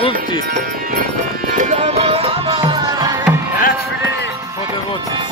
Multi. For devotees.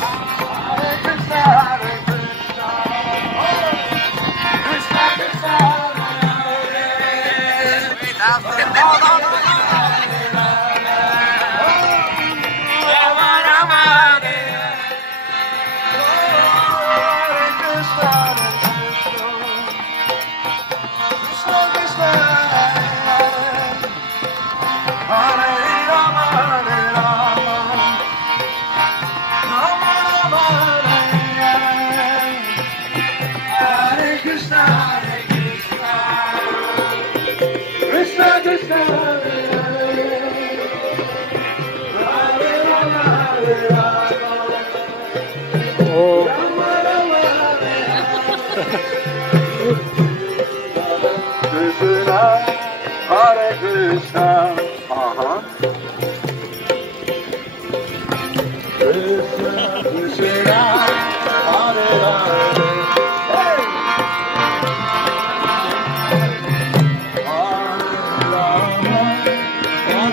Oh. Krishna, Hare Krishna, Krishna, Krishna, Hare Hare,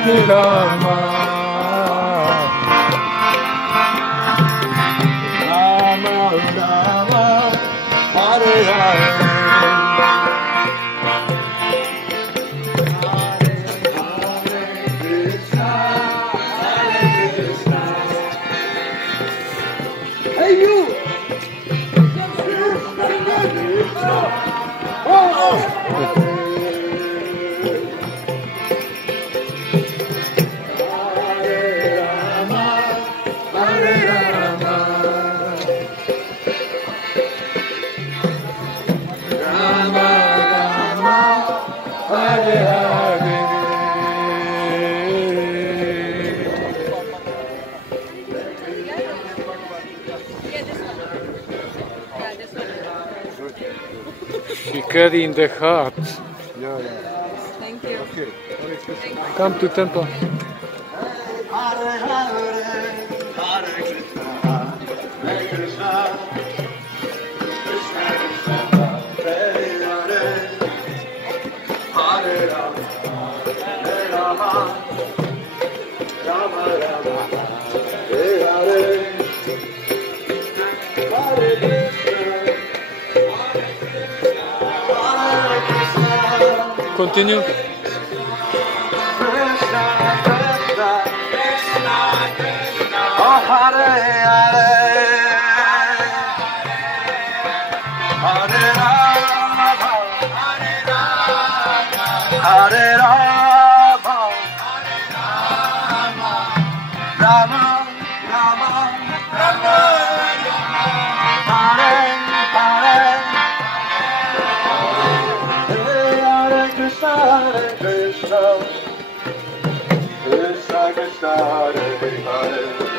Hare Rama, Rama Rama, Hare Hare. Hey you! She carry in the heart. Yeah. Thank you. Okay. Come to temple. Hare Hare, Hare Krishna, Hare Krishna, Krishna Krishna, Hare Hare, Hare Rama, Hare Rama, Rama Rama, Hare Hare, Hare Krishna, Hare Krishna. Continue. Hare Hare, Hare Rama, Hare Rama, Rama Rama, Hare Hare, Hare Krishna, Krishna Krishna, Hare Hare.